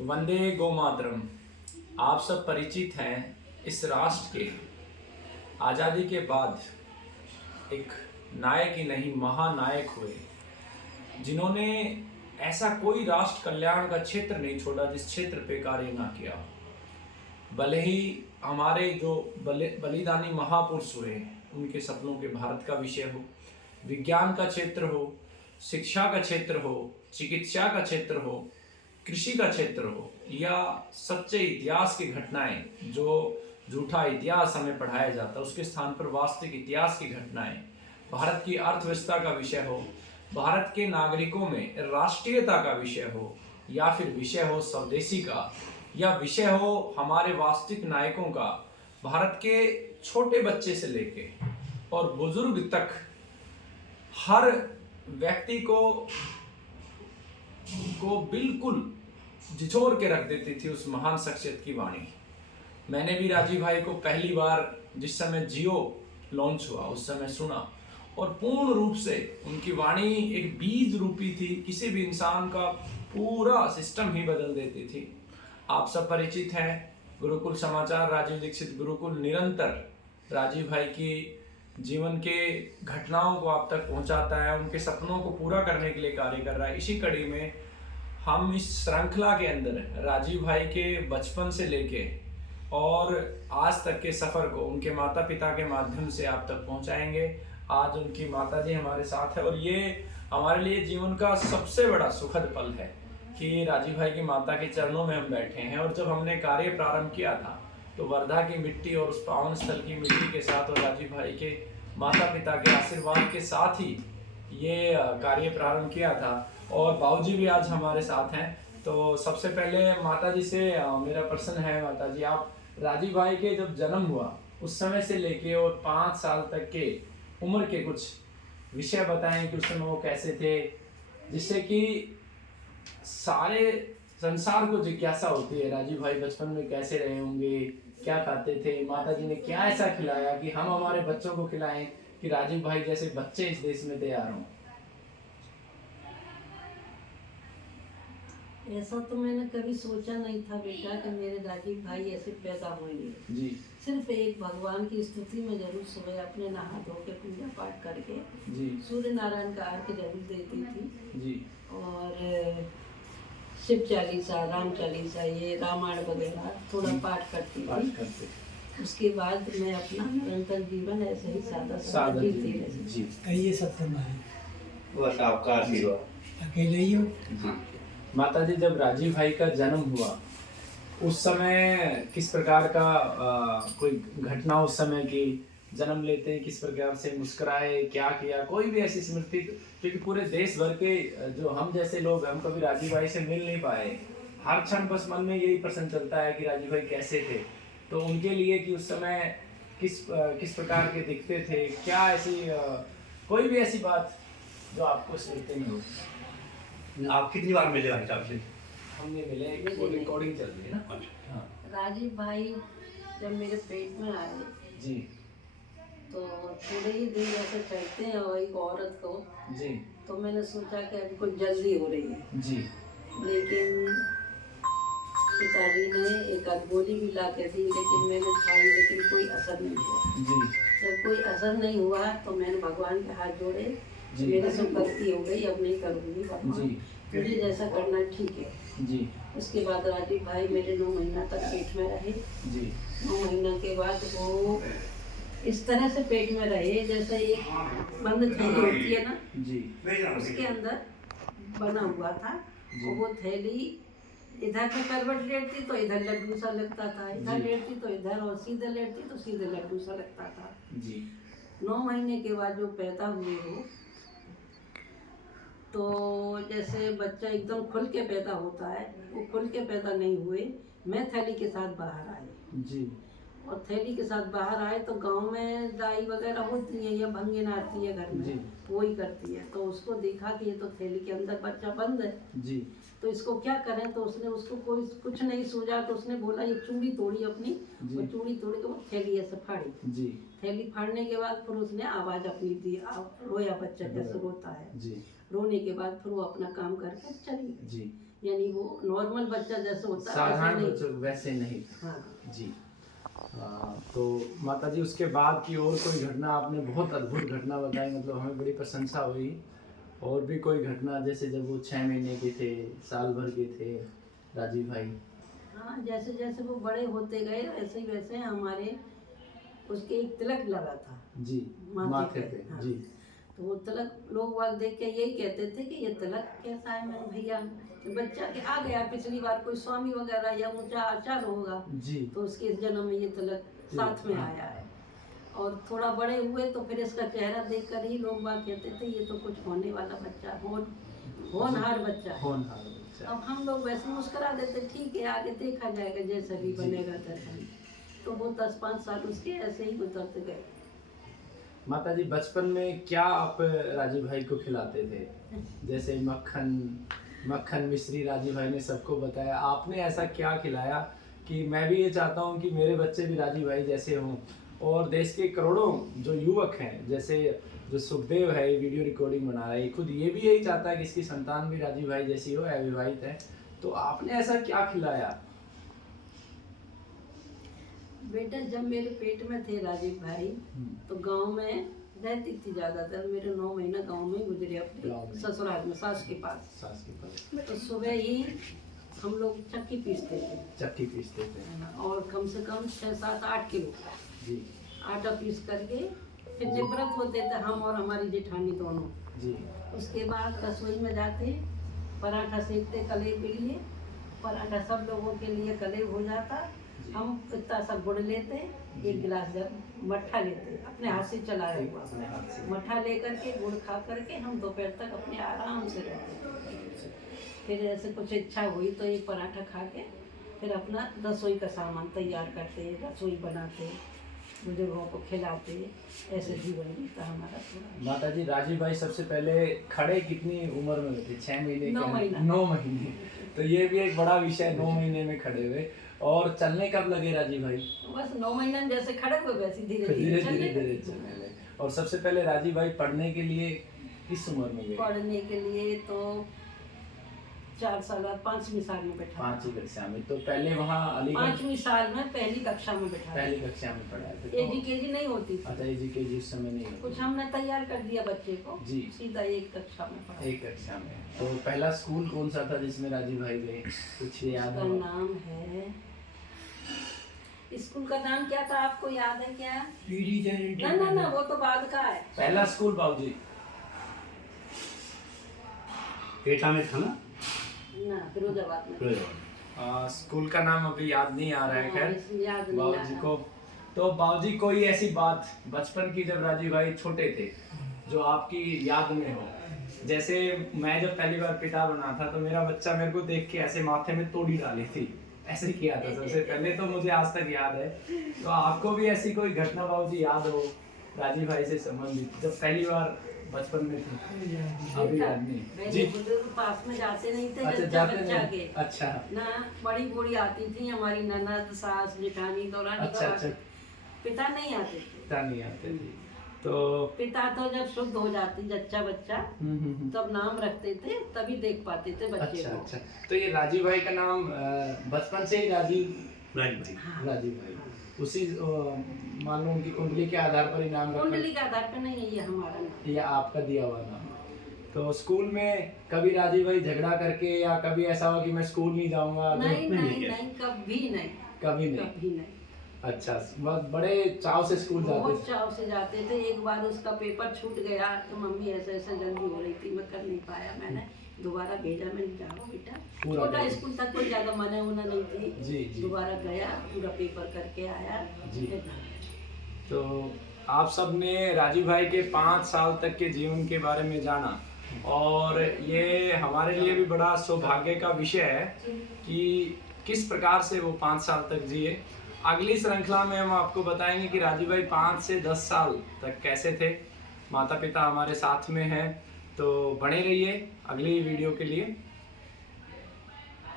वंदे गोमातरम। आप सब परिचित हैं इस राष्ट्र के आज़ादी के बाद एक नायक ही नहीं महानायक हुए, जिन्होंने ऐसा कोई राष्ट्र कल्याण का क्षेत्र नहीं छोड़ा जिस क्षेत्र पे कार्य ना किया। भले ही हमारे जो बलिदानी महापुरुष हुए उनके सपनों के भारत का विषय हो, विज्ञान का क्षेत्र हो, शिक्षा का क्षेत्र हो, चिकित्सा का क्षेत्र हो, कृषि का क्षेत्र हो, या सच्चे इतिहास की घटनाएं, जो झूठा इतिहास हमें पढ़ाया जाता है उसके स्थान पर वास्तविक इतिहास की घटनाएं, भारत की अर्थव्यवस्था का विषय हो, भारत के नागरिकों में राष्ट्रीयता का विषय हो, या फिर विषय हो स्वदेशी का, या विषय हो हमारे वास्तविक नायकों का, भारत के छोटे बच्चे से लेके और बुजुर्ग तक हर व्यक्ति को बिल्कुल झिझोर के रख देती थी उस महान शख्सियत की वाणी। मैंने भी राजीव भाई को पहली बार जिस समय जियो लॉन्च हुआ उस समय सुना, और पूर्ण रूप से उनकी वाणी एक बीज रूपी थी, किसी भी इंसान का पूरा सिस्टम ही बदल देती थी। आप सब परिचित हैं गुरुकुल समाचार, राजीव दीक्षित गुरुकुल निरंतर राजीव भाई की जीवन के घटनाओं को आप तक पहुंचाता है, उनके सपनों को पूरा करने के लिए कार्य कर रहा है। इसी कड़ी में हम इस श्रृंखला के अंदर राजीव भाई के बचपन से लेके और आज तक के सफ़र को उनके माता पिता के माध्यम से आप तक पहुंचाएंगे। आज उनकी माता जी हमारे साथ है और ये हमारे लिए जीवन का सबसे बड़ा सुखद पल है कि राजीव भाई की माता के चरणों में हम बैठे हैं। और जब हमने कार्य प्रारंभ किया था तो वर्धा की मिट्टी और उस पावन स्थल की मिट्टी के साथ और राजीव भाई के माता पिता के आशीर्वाद के साथ ही ये कार्य प्रारंभ किया था। और बाबूजी भी आज हमारे साथ हैं। तो सबसे पहले माता जी से मेरा प्रश्न है, माता जी आप राजीव भाई के जब जन्म हुआ उस समय से लेके और 5 साल तक के उम्र के कुछ विषय बताएं कि उस समय वो कैसे थे, जिससे कि सारे संसार को जिज्ञासा होती है राजीव भाई बचपन में कैसे रहे होंगे, क्या खाते थे, माता जी ने क्या ऐसा खिलाया कि हम हमारे बच्चों को खिलाएं कि राजीव भाई जैसे बच्चे इस देश में तैयार हों। ऐसा तो मैंने कभी सोचा नहीं था बेटा कि मेरे राजीव भाई ऐसे पैदा होंगे जी। सिर्फ एक भगवान की स्तुति में जरूर सुबह अपने नहा धो के पूजा पाठ करके जी सूर्य नारायण का अर्घ जरूर देती थी जी। और शिव चालीसा, राम चालीसा, ये रामायण वगैरह थोड़ा पाठ करती थी। उसके बाद मैं अपना निरंतर जीवन ऐसे ही सादा जीती रही ये सत्संग है बस आपका आशीर्वाद। अकेले ही हो हाँ। माता जी जब राजीव भाई का जन्म हुआ उस समय किस प्रकार का कोई घटना उस समय की, जन्म लेते हैं किस प्रकार से मुस्कुराए, क्या किया, कोई भी ऐसी स्मृति, क्योंकि पूरे देश भर के जो हम जैसे लोग हम कभी राजीव भाई से मिल नहीं पाए, हर क्षण बस मन में यही प्रश्न चलता है कि राजीव भाई कैसे थे। तो उनके लिए कि उस समय किस प्रकार के दिखते थे, क्या ऐसी कोई भी ऐसी बात जो आपको स्मृति में हो। आप कितनी बार मिले भाई साहब से? हमने मिले, रिकॉर्डिंग चल रही है ना। हाँ। राजीव भाई जब मेरे पेट में आए जी तो थोड़े ही दिन जैसे कहते हैं और एक औरत को जी, तो मैंने सोचा कि अभी कुछ जल्दी हो रही है जी। लेकिन पिताजी ने एक गोली भी ला के दी, लेकिन मैंने खाई, लेकिन कोई असर नहीं हुआ जी। जब कोई असर नहीं हुआ तो मैंने भगवान के हाथ जोड़े, मेरे से गलती हो गई, अब नहीं करूँगी भगवान, मुझे जैसा करना ठीक है जी। उसके बाद राजीव भाई मेरे 9 महीना तक पेट में रहे जी। 9 महीना के बाद वो इस तरह से पेट में रहे जैसे एक बंद थैली होती है ना जी, उसके अंदर बना हुआ था। वो थैली इधर पे करवट लेटती तो इधर लड्डू सा लगता था, इधर लेटती तो इधर, और सीधे लेटती तो सीधे लड्डू सा लगता था जी। 9 महीने के बाद जो पैदा हुए हो तो जैसे बच्चा एकदम खुल के पैदा होता है, वो खुल के पैदा नहीं हुए। मैं थैली के साथ बाहर आई जी। और थैली के साथ बाहर आए तो गांव में दाई वगैरह होती है या भंगिन आती है घर में, वो ही करती है। तो उसको देखा कि ये तो थैली के अंदर बच्चा बंद है जी, तो इसको क्या करें। तो उसने उसको कोई कुछ नहीं सूझा, तो उसने बोला ये चूड़ी तोड़ी अपनी, वो चूड़ी तोड़ी तो वो थैली ऐसे फाड़ी जी। थैली फाड़ने के बाद फिर उसने आवाज़ अपनी दी, रोया बच्चा जैसे रोता है जी। रोने के बाद फिर वो अपना काम करके चली गई। जी। यानी वो नॉर्मल बच्चा जैसे होता है साधारण वैसे बच्चों वैसे नहीं। हाँ जी। तो माता जी उसके बाद की और कोई घटना आपने बहुत अद्भुत घटना बताई, मतलब हमें बड़ी प्रशंसा हुई। और भी कोई घटना जैसे जब वो 6 महीने के थे, साल भर के थे राजीव भाई? हाँ, जैसे जैसे वो बड़े होते गए वैसे हमारे उसके एक तिलक लगा था जी, माथे पे। हाँ। जी। तो वो तिलक लोग वाग देख के यही कहते थे कि ये तिलक कैसा है। मैंने भैया बच्चा के आ गया, पिछली बार कोई स्वामी वगैरह या ऊंचा आचार होगा जी। तो उसके इस जन्म में ये तिलक साथ में आया है। और थोड़ा बड़े हुए तो फिर इसका चेहरा देखकर ही लोग बात कहते थे ये तो कुछ होने वाला बच्चा, होनहार बच्चा है। होनहार बच्चा। अब हम लोग वैसे मुस्कुरा देते, ठीक है आगे देखा जाएगा जैसा भी बनेगा तैसा ही। तो वो 10-5 साल उसके ऐसे ही गुजरते गए। माता जी बचपन में क्या आप राजीव भाई को खिलाते थे? जैसे मक्खन मिश्री राजीव भाई ने सबको बताया, आपने ऐसा क्या खिलाया कि मैं भी ये चाहता हूँ कि मेरे बच्चे भी राजीव भाई जैसे हों? और देश के करोड़ों जो युवक हैं, जैसे जो सुखदेव है वीडियो रिकॉर्डिंग बना रहा है, खुद ये भी यही चाहता है कि इसकी संतान भी राजीव भाई जैसी हो, अविवाहित है। तो आपने ऐसा क्या खिलाया? बेटा जब मेरे पेट में थे राजीव भाई तो गांव में रहती थी ज़्यादातर। मेरे 9 महीना गांव में गुजरे अपने ससुराल में सास के पास। तो सुबह ही हम लोग चक्की पीसते थे और कम से कम 6-7-8 किलो जी। आटा पीस करके फिर व्रत होते थे हम और हमारी जेठानी दोनों जी। उसके बाद रसोई में जाते, पराठा सेकते कले के लिए। पराठा सब लोगों के लिए कले हो जाता। हम इतना सा गुड़ लेते, 1 गिलास मट्ठा लेते, अपने हाथ से चलाया हुआ मट्ठा लेकर के गुड़ खा करके हम दोपहर तक अपने आराम से रहते। फिर ऐसे कुछ इच्छा हुई तो एक पराठा खा के फिर अपना रसोई का सामान तैयार करते, रसोई बनाते, बुजुर्गों को खिलाते। ऐसे जीवन बीता हमारा पूरा। माता जी राजीव भाई सबसे पहले खड़े कितनी उम्र में थे? 6 महीने? 9 महीने। तो ये भी एक बड़ा विषय, 9 महीने में खड़े हुए। और चलने कब लगे राजीव भाई? बस 9 महीने में जैसे खड़े हुए वैसे धीरे धीरे चलने लगे। और सबसे पहले राजीव भाई पढ़ने के लिए किस उम्र में गए? पढ़ने के लिए तो 4 साल बाद 5वीं साल में बैठा। 5वीं कक्षा में? तो पहले वहाँ अलीगढ़ 5वीं साल में पहली कक्षा में बैठा। पहली कक्षा में पढ़ा थे? एजीकेजी नहीं होती थी। अच्छा, एजीकेजी उस समय नहीं होती। कुछ हमने तैयार कर दिया बच्चे को जी। सीधा 1 कक्षा में पढ़ा। 1 कक्षा में। तो पहला स्कूल कौन सा था जिसमें राजीव भाई गए? कुछ याद है? नाम है, स्कूल का नाम क्या था आपको याद है क्या? ना वो तो बाद का है। पहला स्कूल बाबूजी एटा में था ना? फिरोजाबाद में। स्कूल का नाम अभी याद नहीं आ रहा है। खैर याद नहीं बाबूजी को। तो बाबूजी कोई ऐसी बात बचपन की जब राजीव भाई छोटे थे जो आपकी याद में हो? जैसे मैं जब पहली बार पिता बना था तो मेरा बच्चा मेरे को देख के ऐसे माथे में तोड़ी डाली थी, ऐसे किया था सबसे पहले, तो मुझे आज तक याद है। तो आपको भी ऐसी कोई घटना बाबूजी याद हो राजीव भाई से संबंधित जब पहली बार बचपन में थे? अभी याद नहीं जी। बुजुर्ग पास में जाते नहीं थे। अच्छा, जाते नहीं। अच्छा ना, बड़ी बूढ़ी आती थी हमारी ननद, सास, जेठानी, दौरानी। अच्छा। पिता नहीं आते थे। पिता नहीं आते थे। तो पिता तो जब शुद्ध हो जाती जच्चा बच्चा तब नाम रखते थे, तभी देख पाते थे बच्चे को। अच्छा। तो ये राजीव भाई का नाम बचपन से ही राजीव भाई उसी मान लो उनकी कुंडली के आधार पर ही नाम रखा? कुंडली के आधार पर नहीं है, ये हमारा नाम, ये आपका दिया हुआ नाम। तो स्कूल में कभी राजीव भाई झगड़ा करके या कभी ऐसा हो कि मैं स्कूल नहीं जाऊंगा? नहीं, कभी नहीं। अच्छा, बहुत बड़े चाव से स्कूल जाते थे? बहुत चाव से जाते थे। एक बार उसका पेपर छूट गया तो मम्मी ऐसे जल्दी हो रही थी, मैं कर नहीं पाया, मैंने दोबारा भेजा। मैंने जाओ बेटा, छोटा स्कूल था, कोई ज्यादा मना उना नहीं थी। जी। दोबारा गया, पूरा पेपर करके आया जी। तो आप सब ने राजीव भाई के 5 साल तक के जीवन के बारे में जाना और ये हमारे लिए भी बड़ा सौभाग्य का विषय है कि किस प्रकार से वो 5 साल तक जिए। अगली श्रृंखला में हम आपको बताएंगे कि राजीव भाई 5 से 10 साल तक कैसे थे। माता पिता हमारे साथ में हैं, तो बने रहिए अगली वीडियो के लिए।